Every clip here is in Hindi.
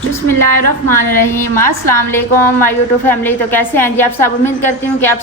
बिस्मिल्लाहिर्रहमानिर्रहीम। अस्सलाम वालेकुम माय यूट्यूब फैमिली। तो कैसे हैं जी आप सब? उम्मीद करती हूँ कि आप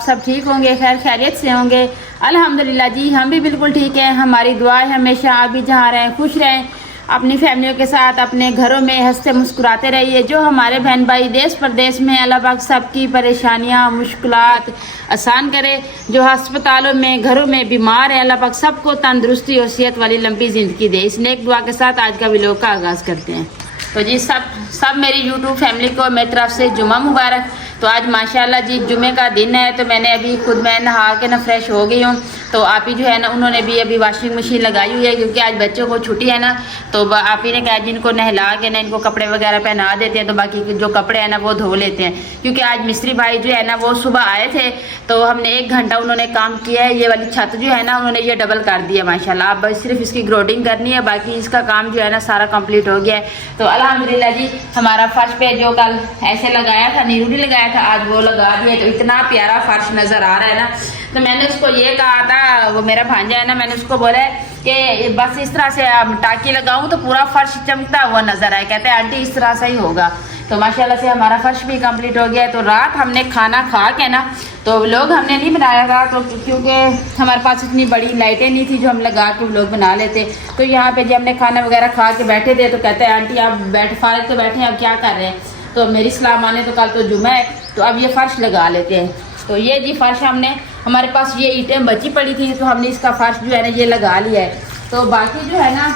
सब ठीक होंगे, खैर खैरियत से होंगे। अल्हम्दुलिल्लाह जी हम भी बिल्कुल ठीक हैं। हमारी दुआ है हमेशा आप भी जहाँ रहें खुश रहें, अपनी फैमिलियों के साथ अपने घरों में हंसते मुस्कुराते रहिए। जो हमारे बहन भाई देश प्रदेश में, अल्लाह पाक सबकी परेशानियाँ मुश्किलात आसान करे। जो अस्पतालों में घरों में बीमार है, अल्लाह पाक सबको तंदुरुस्ती और सेहत वाली लंबी ज़िंदगी दे। इस नेक दुआ के साथ आज का व्लॉग का आगाज़ करते हैं। तो जी सब मेरी यूट्यूब फैमिली को मेरी तरफ से जुम्मा मुबारक। तो आज माशाल्लाह जी जुमे का दिन है, तो मैंने अभी खुद मैं नहा के ना फ्रेश हो गई हूँ। तो आप ही जो है ना उन्होंने भी अभी वॉशिंग मशीन लगाई हुई है, क्योंकि आज बच्चों को छुट्टी है ना। तो आप ही ने कहा जिनको नहला के ना इनको कपड़े वगैरह पहना देते हैं, तो बाकी जो कपड़े हैं ना वो धो लेते हैं। क्योंकि आज मिस्त्री भाई जो है ना वो सुबह आए थे, तो हमने 1 घंटा उन्होंने काम किया है। ये वाली छत जो है ना उन्होंने ये डबल कर दिया माशाल्लाह। अब सिर्फ इसकी ग्रोडिंग करनी है, बाकी इसका काम जो है ना सारा कंप्लीट हो गया है। तो अल्हम्दुलिल्लाह जी हमारा फर्श पे जो कल ऐसे लगाया था, नीरू ने लगाया था, आज वो लगा दिया। तो इतना प्यारा फर्श नजर आ रहा है ना। तो मैंने उसको ये कहा था, वो मेरा भांजा है ना, मैंने उसको बोला कि बस इस तरह से टाकी लगाऊं तो पूरा फर्श चमकता हुआ नजर आए। कहते हैं आंटी इस तरह से ही होगा। तो माशाल्लाह से हमारा फर्श भी कंप्लीट हो गया है। तो रात हमने खाना खा के ना, तो व्लॉग हमने नहीं बनाया था, तो क्योंकि हमारे पास इतनी बड़ी लाइटें नहीं थी जो हम लगा के व्लॉग बना लेते। तो यहाँ पे जब हमने खाना वगैरह खा के बैठे थे, तो कहते हैं आंटी आप फारिग तो बैठे हैं, अब क्या कर रहे हैं? तो मेरी सलाह माने तो कल तो जुम्मा है, तो अब ये फर्श लगा लेते हैं। तो ये जी फर्श हमने, हमारे पास ये ईंटें बची पड़ी थी, तो हमने इसका फर्श जो है ना ये लगा लिया है। तो बाकी जो है ना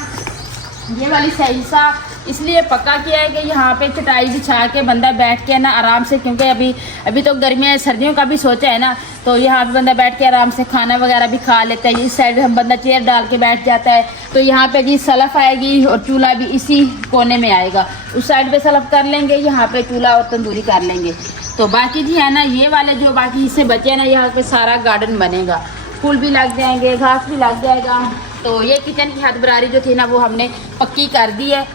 ये वाली हिस्सा इसलिए पक्का किया है कि यहाँ पे चटाई बिछा के बंदा बैठ के ना आराम से, क्योंकि अभी तो गर्मियाँ सर्दियों का भी सोचा है ना, तो यहाँ पे बंदा बैठ के आराम से खाना वगैरह भी खा लेता है। इस साइड हम बंदा चेयर डाल के बैठ जाता है। तो यहाँ पे जी सलफ आएगी और चूल्हा भी इसी कोने में आएगा। उस साइड पे सलफ कर लेंगे, यहाँ पे चूल्हा और तंदूरी कर लेंगे। तो बाकी जी है ना ये वाले जो बाकी हिस्से बचे हैं ना, यहाँ पे सारा गार्डन बनेगा, फूल भी लग जाएंगे, घास भी लग जाएगा। तो ये किचन की हद बरारी जो थी ना वो हमने पक्की कर दी है।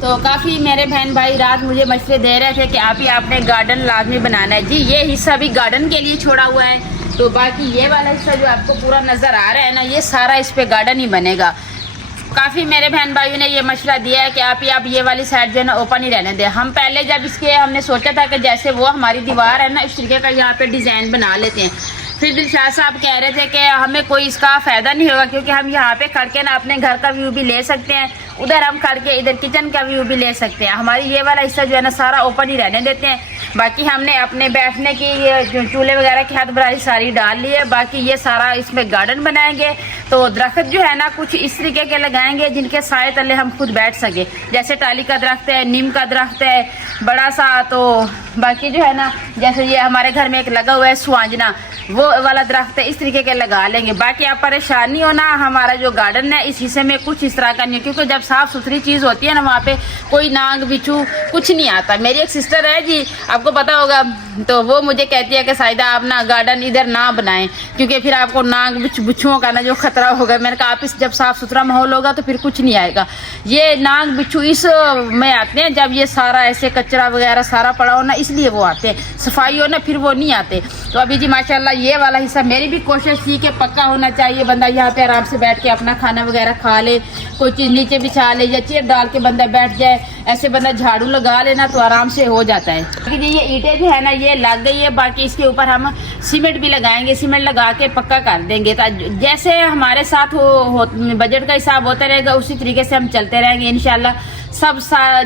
तो काफ़ी मेरे बहन भाई रात मुझे मशवरे दे रहे थे कि आप ही आपने गार्डन लाजमी बनाना है। जी ये हिस्सा भी गार्डन के लिए छोड़ा हुआ है। तो बाकी ये वाला हिस्सा जो आपको पूरा नज़र आ रहा है ना, ये सारा इस पे गार्डन ही बनेगा। काफ़ी मेरे बहन भाइयों ने ये मशवरा दिया है कि आप ये वाली साइड जो है ना ओपन ही रहने दें। हम पहले जब इसके हमने सोचा था कि जैसे वो हमारी दीवार है ना, इस तरीके का यहाँ पे डिज़ाइन बना लेते हैं। फिर दिलशाद साहब कह रहे थे कि हमें कोई इसका फ़ायदा नहीं होगा, क्योंकि हम यहाँ पे खड़ के ना अपने घर का व्यू भी ले सकते हैं, उधर हम खड़ के इधर किचन का व्यू भी ले सकते हैं। हमारी ये वाला हिस्सा जो है ना सारा ओपन ही रहने देते हैं। बाकी हमने अपने बैठने की ये चूल्हे वगैरह की हद बरारी सारी डाल ली है। बाकी ये सारा इसमें गार्डन बनाएंगे। तो दरख्त जो है ना कुछ इस तरीके के लगाएंगे जिनके साए तले हम खुद बैठ सके। जैसे टाली का दरख्त है, नीम का दरख्त है बड़ा सा। तो बाकी जो है ना जैसे ये हमारे घर में एक लगा हुआ है सुहांजना, वो वाला दरख्त है, इस तरीके के लगा लेंगे। बाकी आप परेशान नहीं होना, हमारा जो गार्डन है इस हिस्से में कुछ इस तरह का नहीं है, क्योंकि जब साफ सुथरी चीज़ होती है ना वहाँ पे कोई नाग बिच्छू कुछ नहीं आता। मेरी एक सिस्टर है जी, आपको पता होगा, तो वो मुझे कहती है कि साइदा आप ना गार्डन इधर ना बनाएं, क्योंकि फिर आपको नाग बिच्छुओं का ना जो खतरा होगा। मैंने कहा आप इस जब साफ सुथरा माहौल होगा तो फिर कुछ नहीं आएगा। ये नाग बिच्छू इस में आते हैं जब ये सारा ऐसे कचरा वगैरह सारा पड़ा हो ना, इसलिए वो आते हैं। सफाई हो ना फिर वो नहीं आते। तो अभी जी माशाल्लाह ये वाला हिस्सा मेरी भी कोशिश थी कि पक्का होना चाहिए, बंदा यहाँ पे आराम से बैठ के अपना खाना वगैरह खा ले, कोई चीज़ नीचे बिछा ले या चेयर डाल के बंदा बैठ जाए, ऐसे बंदा झाड़ू लगा लेना तो आराम से हो जाता है। लेकिन ये ईंटें जो है ना ये लग गई है, बाकी इसके ऊपर हम सीमेंट भी लगाएंगे, सीमेंट लगा के पक्का कर देंगे। जैसे हमारे साथ बजट का हिसाब होता रहेगा उसी तरीके से हम चलते रहेंगे इंशाल्लाह। सब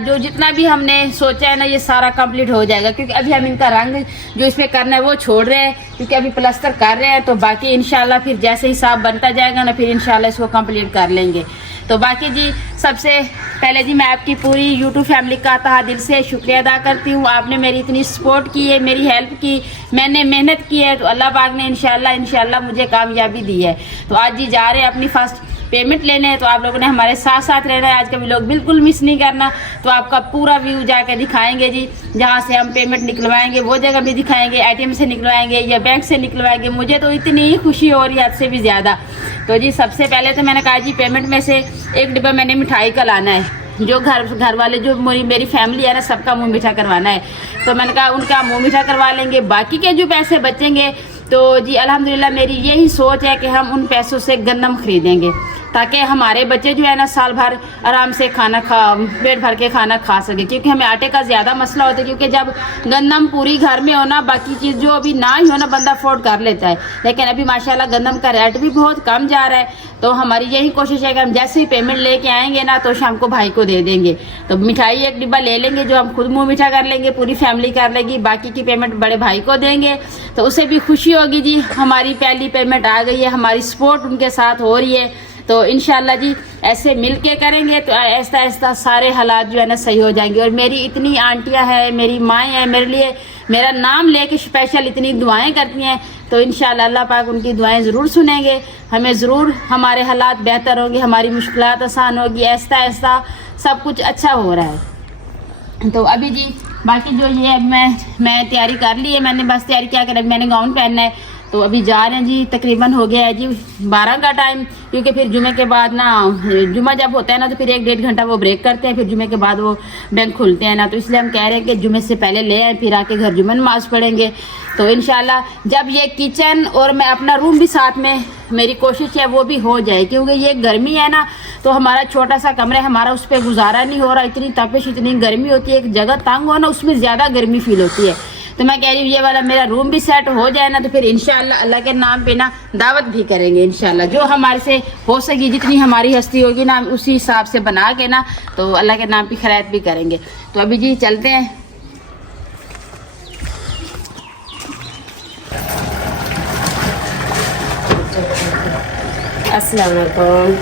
जो जितना भी हमने सोचा है ना ये सारा कंप्लीट हो जाएगा, क्योंकि अभी हम इनका रंग जो इसमें करना है वो छोड़ रहे हैं, क्योंकि अभी प्लास्टर कर रहे हैं। तो बाकी इंशाल्लाह फिर जैसे हिसाब बनता जाएगा ना फिर इंशाल्लाह इसको कंप्लीट कर लेंगे। तो बाकी जी सबसे पहले जी मैं आपकी पूरी यूट्यूब फैमिली का तहे दिल से शुक्रिया अदा करती हूँ। आपने मेरी इतनी सपोर्ट की है, मेरी हेल्प की, मैंने मेहनत की है, तो अल्लाह पाक ने इंशाल्लाह मुझे कामयाबी दी है। तो आज जी जा रहे हैं अपनी फर्स्ट पेमेंट लेने हैं, तो आप लोगों ने हमारे साथ साथ रहना है। आज का व्लॉग बिल्कुल मिस नहीं करना। तो आपका पूरा व्यू जाकर दिखाएंगे जी, जहाँ से हम पेमेंट निकलवाएंगे वो जगह भी दिखाएंगे, ATM से निकलवाएंगे या बैंक से निकलवाएंगे। मुझे तो इतनी खुशी हो रही है हद से भी ज़्यादा। तो जी सबसे पहले तो मैंने कहा जी पेमेंट में से एक डिब्बा मैंने मिठाई का लाना है। जो घर वाले जो मेरी फैमिली है ना, सबका मुँह मीठा करवाना है। तो मैंने कहा उनका मुँह मीठा करवा लेंगे, बाकी के जो पैसे बचेंगे तो जी अल्हम्दुलिल्लाह मेरी यही सोच है कि हम उन पैसों से गंदम खरीदेंगे, ताकि हमारे बच्चे जो है ना साल भर आराम से पेट भर के खाना खा सके। क्योंकि हमें आटे का ज़्यादा मसला होता है, क्योंकि जब गंदम पूरी घर में हो ना, बाकी चीज़ जो अभी ना ही हो ना बंदा अफोर्ड कर लेता है, लेकिन अभी माशाल्लाह गंदम का रेट भी बहुत कम जा रहा है। तो हमारी यही कोशिश है कि हम जैसे ही पेमेंट लेके आएंगे ना तो शाम को भाई को दे देंगे। तो मिठाई एक डिब्बा ले लेंगे जो हम खुद मुँह मीठा कर लेंगे, पूरी फैमिली कर लेगी, बाकी की पेमेंट बड़े भाई को देंगे। तो उसे भी खुशी होगी जी हमारी पहली पेमेंट आ गई है, हमारी सपोर्ट उनके साथ हो रही है। तो इंशाल्लाह जी ऐसे मिलके करेंगे तो ऐसा ऐसा सारे हालात जो है ना सही हो जाएंगे। और मेरी इतनी आंटियां हैं, मेरी माएँ हैं, मेरे लिए मेरा नाम लेके स्पेशल इतनी दुआएं करती हैं। तो इंशाल्लाह अल्लाह पाक उनकी दुआएं ज़रूर सुनेंगे, हमें ज़रूर हमारे हालात बेहतर होंगे, हमारी मुश्किलात आसान होगी, ऐसा ऐसा सब कुछ अच्छा हो रहा है। तो अभी जी बाकी जो ये मैं तैयारी कर ली है, मैंने बस तैयारी क्या कर, मैंने गाउन पहनना है। तो अभी जा रहे हैं जी, तकरीबन हो गया है जी 12 का टाइम, क्योंकि फिर जुमे के बाद ना जुमा जब होता है ना तो फिर 1-1.5 घंटा वो ब्रेक करते हैं, फिर जुमे के बाद वो बैंक खुलते हैं ना। तो इसलिए हम कह रहे हैं कि जुमे से पहले ले आए, फिर आके घर जुमे नमाज पढ़ेंगे। तो इंशाल्लाह जब ये किचन और मैं अपना रूम भी साथ में मेरी कोशिश है वो भी हो जाए, क्योंकि ये गर्मी है ना तो हमारा छोटा सा कमरा है, हमारा उस पर गुजारा नहीं हो रहा। इतनी तपिश, इतनी गर्मी होती है, एक जगह तंग हो ना उसमें ज़्यादा गर्मी फील होती है। तो मैं कह रही हूँ ये वाला मेरा रूम भी सेट हो जाए ना तो फिर इंशाल्लाह अल्लाह के नाम पे ना दावत भी करेंगे इंशाल्लाह। जो हमारे से हो सकी, जितनी हमारी हस्ती होगी ना उसी हिसाब से बना के ना तो अल्लाह के नाम पे खैरात भी करेंगे। तो अभी जी चलते हैं। अस्सलाम वालेकुम।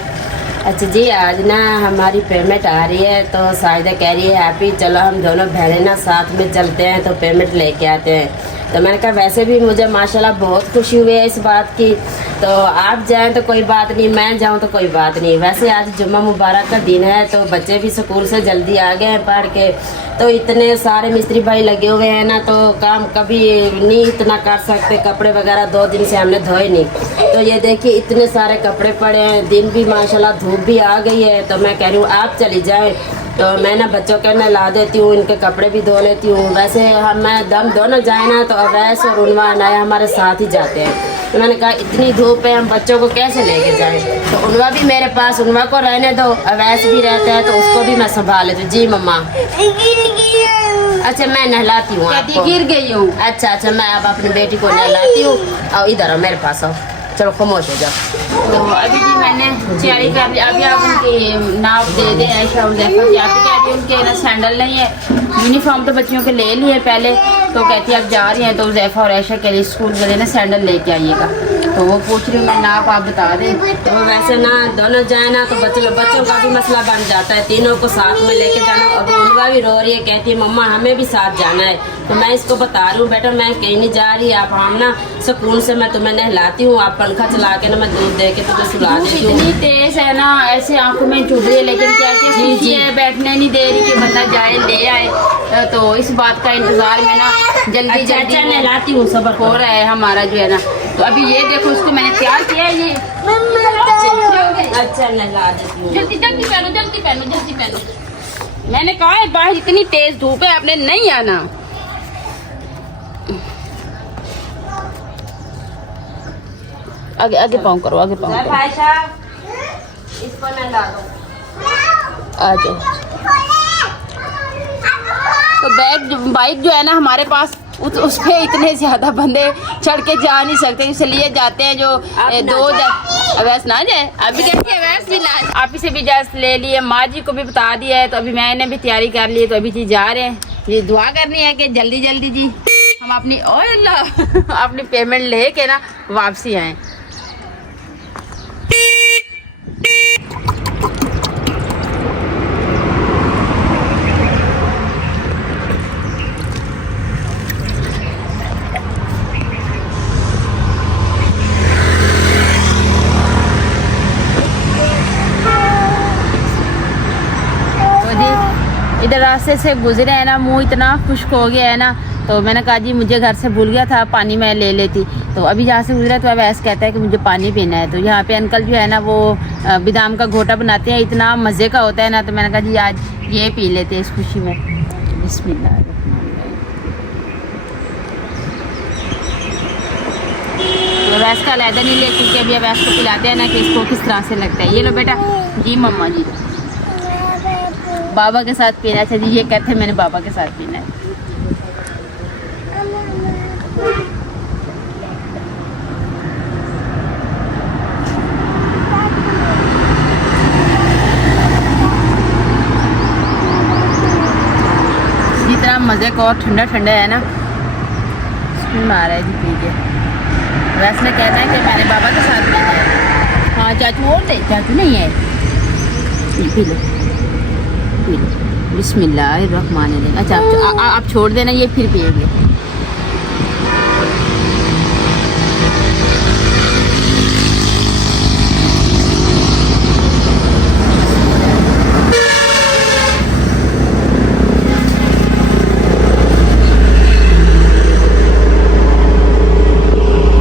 अच्छा जी आज ना हमारी पेमेंट आ रही है, तो साहिदा कह रही है हैप्पी चलो हम दोनों बहनें ना साथ में चलते हैं तो पेमेंट लेके आते हैं। तो मैंने कहा वैसे भी मुझे माशाल्लाह बहुत खुशी हुई है इस बात की, तो आप जाएं तो कोई बात नहीं, मैं जाऊं तो कोई बात नहीं। वैसे आज जुम्मा मुबारक का दिन है, तो बच्चे भी स्कूल से जल्दी आ गए हैं पढ़ के, तो इतने सारे मिस्त्री भाई लगे हुए हैं ना तो काम कभी नहीं इतना कर सकते। कपड़े वगैरह 2 दिन से हमने धोए नहीं, तो ये देखिए इतने सारे कपड़े पड़े हैं, दिन भी माशाल्लाह धूप भी आ गई है। तो मैं कह रही हूँ आप चली जाएं, तो मैं ना बच्चों के नहला देती हूँ, इनके कपड़े भी धो लेती हूँ। वैसे हम मैं दम दोनों जाए ना तो अवैस और उनवा अनाया हमारे साथ ही जाते हैं। तो मैंने कहा इतनी धूप है हम बच्चों को कैसे लेके जाएं, तो उनवा भी मेरे पास, उनवा को रहने दो, अवैस भी रहता है तो उसको भी मैं संभाल लेती हूँ। जी मम्मा। अच्छा मैं नहलाती हूँ आपको। गिर गई हूँ। अच्छा मैं अब अपनी बेटी को नहलाती हूँ। और इधर आओ मेरे पास आओ, चलो खामोश हो जाओ। तो अभी जी मैंने तैयारी कर ली। अभी आप उनकी नाप दे दें ऐशा और जैफा की। आप कहती हैं उनके ना सैंडल नहीं है, यूनिफॉर्म तो बच्चियों के ले लिए पहले, तो कहती है आप जा रही हैं तो जैफा और ऐशा के लिए स्कूल के लिए ना सैंडल लेके आइएगा। तो वो पूछ रही हूँ मैं नाप आप बता दें। तो वैसे ना दोनों जाए ना तो बच्चों का भी मसला बन जाता है, तीनों को साथ में लेके जाना। अब उनवा भी रो रही है, कहती है मम्मा हमें भी साथ जाना है। तो मैं इसको बता रही हूँ बेटा मैं कहीं नहीं जा रही, आप हम ना सुकून से मैं तुम्हें नहलाती हूँ, आप पंखा चला के ना मैं दूध दे के तुम्हें सुला देती हूँ। इतनी तेज है ना ऐसे आंखों में चुभ रही है, लेकिन क्या खुशी है बैठने नहीं दे रही कि बंदा जाए ले आए। तो इस बात का इंतजार में ना जल्दी जल्दी नहलाती हूँ, सबर हो रहा है हमारा जो है ना। तो अभी ये देखो उसको मैंने तैयार किया है ये। अच्छा नहला देती हूँ। जल्दी पहनो। मैंने कहा है बाहर इतनी तेज धूप है, आपने नहीं आना। आगे पाँव करो, आगे पाँव करो। इसको नहला दो। आ जाओ। तो बाइक जो है ना हमारे पास उस पे इतने ज्यादा बंदे चढ़ के जा नहीं सकते, इसलिए जाते हैं जो अवैस ना जाए। अभी कहती है अवैस भी ना, आप इसे भी इजाजत ले लिए, माँ जी को भी बता दिया है। तो अभी मैंने भी तैयारी कर ली है, तो अभी जी जा रहे हैं। ये दुआ करनी है कि जल्दी जल्दी जी हम अपनी अपनी पेमेंट लेके ना वापसी आए। इधर रास्ते से गुजरे हैं ना, मुंह इतना खुश्क हो गया है ना, तो मैंने कहा जी मुझे घर से भूल गया था, पानी मैं ले लेती। तो अभी जहाँ से गुजरा तो अब ऐसा कहता है कि मुझे पानी पीना है। तो यहाँ पे अंकल जो है ना वो बादाम का घोटा बनाते हैं, इतना मज़े का होता है ना, तो मैंने कहा जी आज ये पी लेते हैं इस खुशी में। बिस्मिल्लाह। तो वैस का अलहदा नहीं ले, क्योंकि अभी वैस को पिलाते हैं ना कि इसको किस तरह से लगता है। ये लो बेटा। जी मम्मा जी, बाबा के साथ पीना। अच्छा जी, ये कहते हैं मैंने बाबा के साथ पीना है। जितना मज़े का और ठंडा ठंडा है ना, स्कूल आ रहा है जी पी के। वैसे में कहना है कि मैंने बाबा के साथ पीना है। हाँ चाचू और दे, चाचू नहीं है। P low P low. बिस्मिल्लाहिर्रहमानिर्रहीम। अच्छा आप छोड़ देना, ये फिर पिएंगे।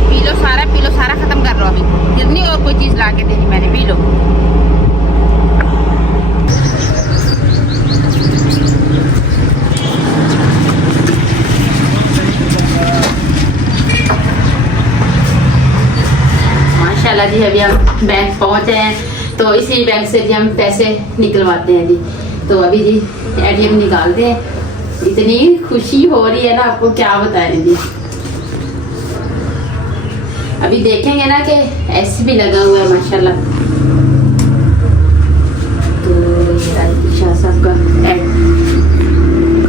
पी लो सारा खत्म कर लो, अभी फिर नहीं और कोई चीज़ ला के देनी मैंने। P low. माशाल्लाह जी, अभी हम बैंक पहुंचे हैं, तो इसी बैंक से जी हम पैसे निकलवाते हैं जी। तो अभी जी एटीएम निकालते हैं। इतनी खुशी हो रही है ना, आपको क्या बताएं जी। अभी देखेंगे ना कि ऐसे भी लगा हुआ है माशाल्लाह। तो ये शाह साहब का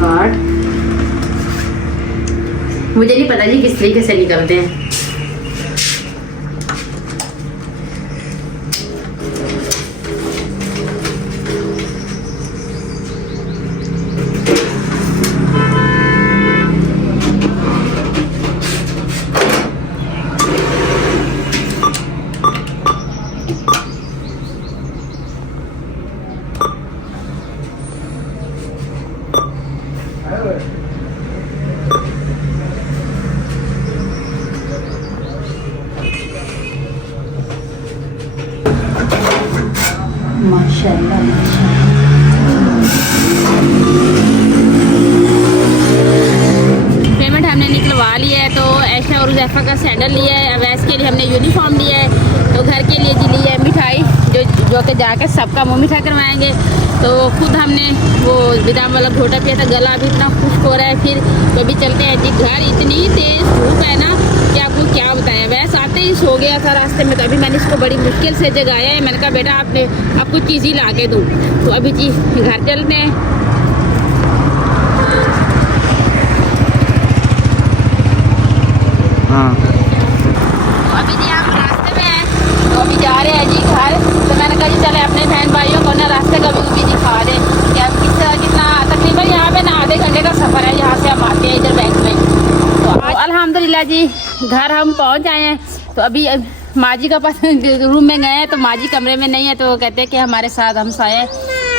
कार्ड, मुझे नहीं पता जी किस तरीके से निकलते हैं। माशाल्लाह पेमेंट हमने निकलवा लिया है। तो ऐशा और हुज़ैफा का सैंडल लिया है, अवैस के लिए हमने यूनिफॉर्म लिया है, तो घर के लिए जी लिया है मिठाई, जो कि जाके सबका मुँह मीठा करवाएंगे। तो खुद हमने वो बादाम वाला घोटा पिया था, गला भी इतना खुश्क हो रहा है। फिर तो अभी चलते हैं जी घर। इतनी तेज़ धूप है ना कि आपको क्या बताया। वैसे आते ही सो गया था रास्ते में, तो अभी मैंने इसको बड़ी मुश्किल से जगाया है। मैंने कहा बेटा आपने आप कुछ चीज़ ही ला के दूँ। तो अभी जी घर चलते हैं। हाँ तो अभी जी हम रास्ते में हैं, तो अभी जा रहे हैं जी घर। तो मैंने कहा जी चले अपने बहन भाइयों को ना रास्ते का व्यू भी दिखा दें कि अब कितना तकरीबन यहाँ पे ना आधे घंटे का सफ़र है यहाँ से हम आते हैं इधर बैंक में। तो अल्हम्दुलिल्लाह जी घर हम पहुँच आए हैं। तो अभी माजी का पास रूम में गए हैं, तो माजी कमरे में नहीं है, तो वो कहते हैं कि हमारे साथ हम साए,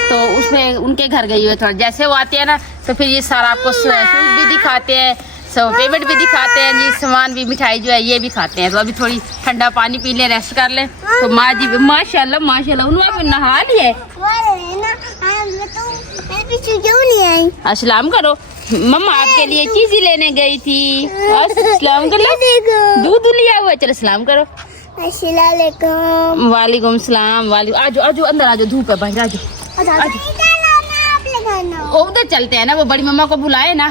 तो उसमें उनके घर गई हुई थोड़ा। जैसे वो आते हैं ना तो फिर ये सारा आपको शूज़ भी दिखाते हैं, सब पेमेंट भी दिखाते हैं जी, सामान भी मिठाई जो है ये भी खाते हैं। तो अभी थोड़ी ठंडा पानी पी लें, रेस्ट कर लें। तो माँ जी माशाल्लाह माशाल्लाह उन्होंने नहा लिए। अस्सलाम करो, मम्मा आपके लिए चीज़ लेने गई थी। अस्सलाम करो, दूध लिया हुआ। चलो सलाम करो। वालेकुम सलाम। आजो आजो अंदर आजो, धूप है बाहर, आजो उधर चलते हैं ना। वो बड़ी मम्मा को बुलाए ना,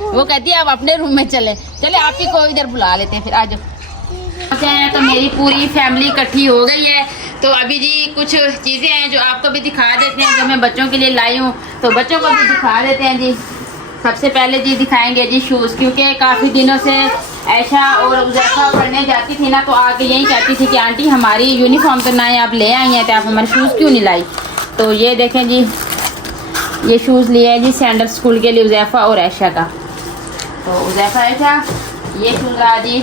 वो कहती है आप अपने रूम में चले आप ही को इधर बुला लेते हैं। फिर आ जाओ। तो मेरी पूरी फैमिली इकट्ठी हो गई है। तो अभी जी कुछ चीज़ें हैं जो आपको भी दिखा देते हैं, जो मैं बच्चों के लिए लाई हूँ, तो बच्चों को भी दिखा देते हैं जी। सबसे पहले जी दिखाएंगे जी शूज़, क्योंकि काफ़ी दिनों से ऐशा और हुज़ैफा पढ़ने जाती थी ना, तो आके यही कहती थी कि आंटी हमारी यूनिफॉर्म तो ना आप ले आई हैं, तो आप हमारे शूज़ क्यों नहीं लाई। तो ये देखें जी, ये शूज़ लिए हैं जी सैंडल स्कूल के लिए हुज़ैफा और ऐशा का। तो हुज़ैफा ऐशा, ये शूज़ रहा जी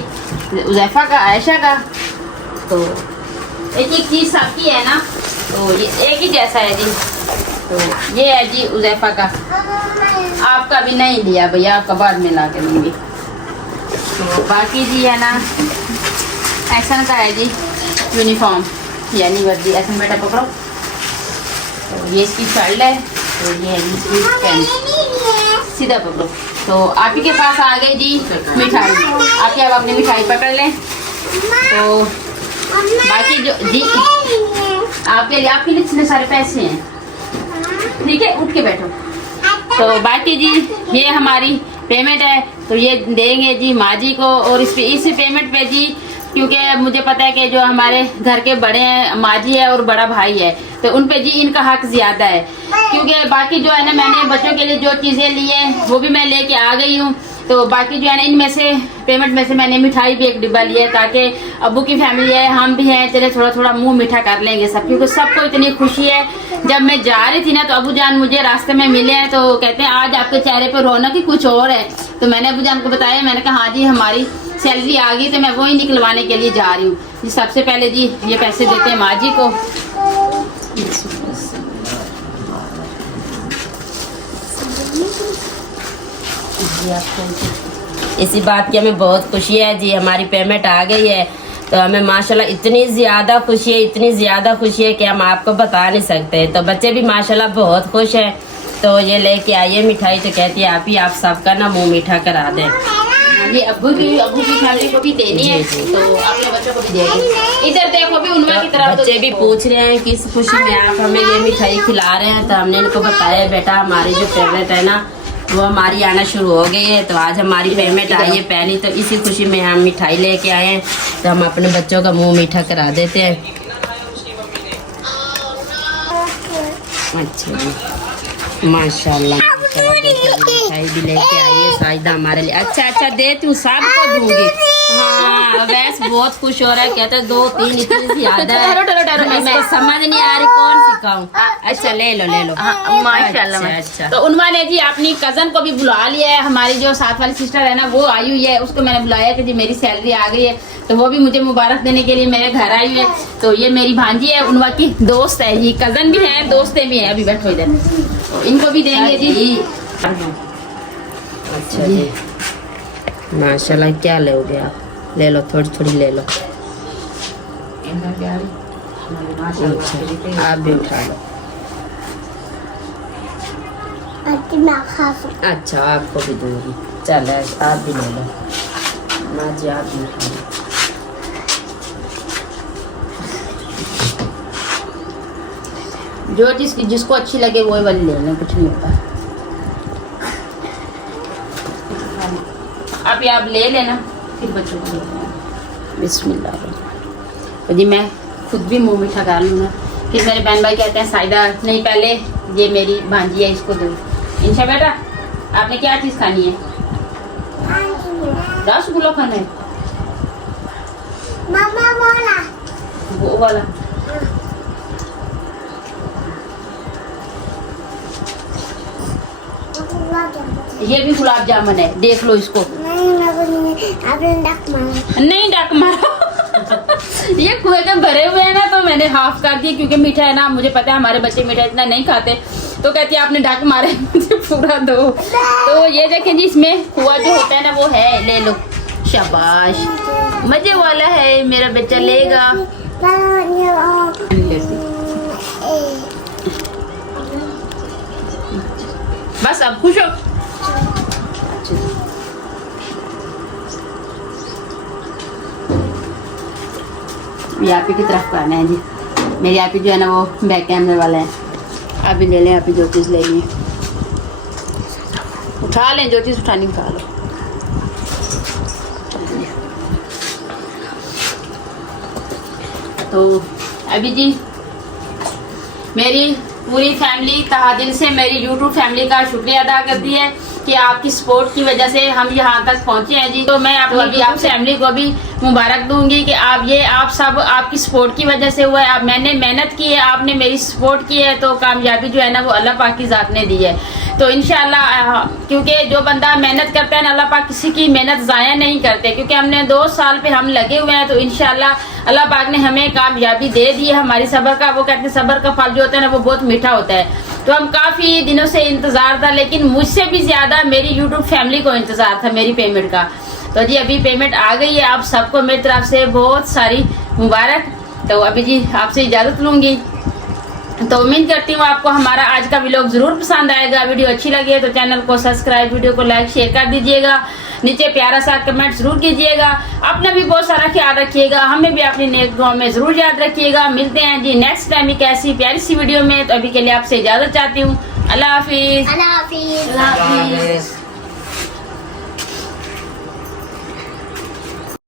हुज़ैफा का ऐशा का। तो एक एक चीज़ सबकी है ना, तो ये एक ही जैसा है जी। तो ये है जी उज़ैफा का, आपका भी नहीं लिया भैया, आपका बाद में ला के लूँगी। तो बाकी जी है ना ऐसा का है जी यूनिफॉर्म यानी वर्दी। ऐसा बेटा पकड़ो। तो ये इसकी शर्ट है, तो ये है जी इसकी पैंट। सीधा पकड़ो। तो आप ही के पास आ गई जी मिठाई, आप अब अपनी मिठाई पकड़ लें। तो बाकी जो जी आपके लिए इतने सारे पैसे हैं, ठीक है, उठ के बैठो। तो बाकी जी ये हमारी पेमेंट है, तो ये देंगे जी माँ जी को। और इस पेमेंट पे जी, क्योंकि मुझे पता है कि जो हमारे घर के बड़े हैं माँ जी है और बड़ा भाई है, तो उन पे जी इनका हक ज्यादा है। क्योंकि बाकी जो है ना मैंने बच्चों के लिए जो चीजें ली है वो भी मैं लेके आ गई हूँ। तो बाकी जो है ना इनमें से पेमेंट में से मैंने मिठाई भी एक डिब्बा लिया है, ताकि अब्बू की फैमिली है, हम भी हैं, चले थोड़ा थोड़ा मुंह मीठा कर लेंगे सब, क्योंकि सबको इतनी खुशी है। जब मैं जा रही थी ना तो अब्बू जान मुझे रास्ते में मिले हैं, तो कहते हैं आज आपके चेहरे पर रौनक ही कुछ और है। तो मैंने अब्बू जान को बताया, मैंने कहा हाँ जी हमारी सैलरी आ गई, तो मैं वही निकलवाने के लिए जा रही हूँ जी। सबसे पहले जी ये पैसे देते हैं माँ जी को। इसी बात की हमें बहुत खुशी है जी, हमारी पेमेंट आ गई है। तो हमें माशाल्लाह इतनी ज़्यादा खुशी है, इतनी ज़्यादा खुशी है कि हम आपको बता नहीं सकते। तो बच्चे भी माशाल्लाह बहुत खुश हैं। तो ये लेके आइए मिठाई, तो कहती है आप सबका ना मुंह मीठा करा दें। ये अब्बू की फैमिली को भी देनी है, तो अपने बच्चों को भी देंगे। इधर देखो भी उनमें की तरफ बच्चे भी पूछ रहे हैं किस खुशी में आप हमें ये मिठाई खिला रहे हैं। तो हमने इनको बताया बेटा हमारी जो पेमेंट है ना वो हमारी आना शुरू हो गई है, तो आज हमारी पेमेंट आई है पहली, तो इसी खुशी में हम मिठाई लेके आए हैं। तो हम अपने बच्चों का मुंह मीठा करा देते हैं। अच्छा जी माशाल्लाह मिठाई भी लेके आई है साइदा हमारे लिए। अच्छा देती हूँ, सबको दूंगी। हाँ वैस बहुत खुश हो रहा है, कहते 2-3 इतनी ज्यादा है, मैं समझ नहीं आ रही कौन सिखाऊं। अच्छा ले लो माशाल्लाह। अच्छा तो उन्होंने जी अपनी कजन को भी बुला लिया है, हमारी जो साथ वाली सिस्टर है ना वो आई हुई है, उसको मैंने बुलाया कि जी मेरी सैलरी आ गई है, तो वो भी मुझे मुबारक देने के लिए मेरे घर आई हुई है। तो ये मेरी भांजी है, उनवा की दोस्त है जी, कजन भी है दोस्तें भी है। अभी बैठो इधर, तो इनको भी देंगे जी। अच्छा जी माशाल्लाह। क्या लोगे आप? ले लो थोड़ी थोड़ी ले लो। अच्छा आप भी उठा लो। अच्छा आपको भी दूंगी, चल आप भी ले लो। माँ जी आप भी उठा लो। जो जिसको अच्छी लगे वो वाली ले लें, कुछ नहीं होता। अभी आप ले लेना, फिर बच्चों को देना। बिस्मिल्लाह। तो जी मैं खुद भी मुंह मीठा कर लूँ ना, फिर मेरे बहन भाई कहते हैं साइदा नहीं पहले ये मेरी भांजी है इसको दो। इंशा बेटा आपने क्या चीज़ खानी है? रसगुल्ला खाना है? मामा बोला वो वाला। ये भी गुलाब जामुन है, देख लो इसको। नहीं डक मारा। ये कुएं के भरे हुए हैं ना, तो मैंने हाफ कर दिए, क्योंकि मीठा है ना, मुझे पता है हमारे बच्चे मीठा इतना नहीं खाते। तो कहती है आपने डक मारे मुझे पूरा दो। तो ये देखें जी, इसमें कुआ जो होता है ना वो है, ले लो। शाबाश, मजे वाला है, मेरा बच्चा लेगा। बस अब खुश हो। ये आप ही की तरफ करना है जी, मेरी आप ही जो है ना वो बैक कैमरे वाले हैं। आप भी ले लें, आप ही जो चीज़ लेनी है उठा लें, जो चीज़ उठानी उठा लो। तो अभी जी मेरी पूरी फैमिली तहा दिल से मेरी यूट्यूब फैमिली का शुक्रिया अदा करती है कि आपकी सपोर्ट की वजह से हम यहाँ तक पहुँचे हैं जी। तो मैं आप फैमिली को भी मुबारक दूंगी कि आप सब आपकी सपोर्ट की वजह से हुआ है। मैंने मेहनत की है, आपने मेरी सपोर्ट की है, तो कामयाबी जो है ना वो अल्लाह पाक की ज़ात ने दी है। तो इंशाल्लाह, क्योंकि जो बंदा मेहनत करता है ना, अल्लाह पाक किसी की मेहनत ज़ाया नहीं करते, क्योंकि हमने 2 साल पे हम लगे हुए हैं। तो इंशाल्लाह अल्लाह पाक ने हमें कामयाबी दे दी है हमारी सब्र का। वो कहते हैं सब्र का फल जो होता है ना वो बहुत मीठा होता है। तो हम काफी दिनों से इंतजार था, लेकिन मुझसे भी ज्यादा मेरी यूट्यूब फैमिली को इंतजार था मेरी पेमेंट का। तो जी अभी पेमेंट आ गई है, आप सबको मेरी तरफ से बहुत सारी मुबारक। तो अभी जी आपसे इजाजत लूंगी। तो उम्मीद करती हूँ आपको हमारा आज का व्लॉग जरूर पसंद आएगा। वीडियो अच्छी लगी है तो चैनल को सब्सक्राइब, वीडियो को लाइक शेयर कर दीजिएगा, नीचे प्यारा सा कमेंट जरूर कीजिएगा। अपना भी बहुत सारा ख्याल रखिएगा, हमें भी अपनी नेक दुआ में जरूर याद रखिएगा। मिलते हैं जी नेक्स्ट टाइम एक ऐसी प्यारी सी वीडियो में। तो अभी के लिए आपसे इजाजत चाहती हूँ। अल्लाह हाफिज। अल्लाह हाफिज। अल्लाह हाफिज।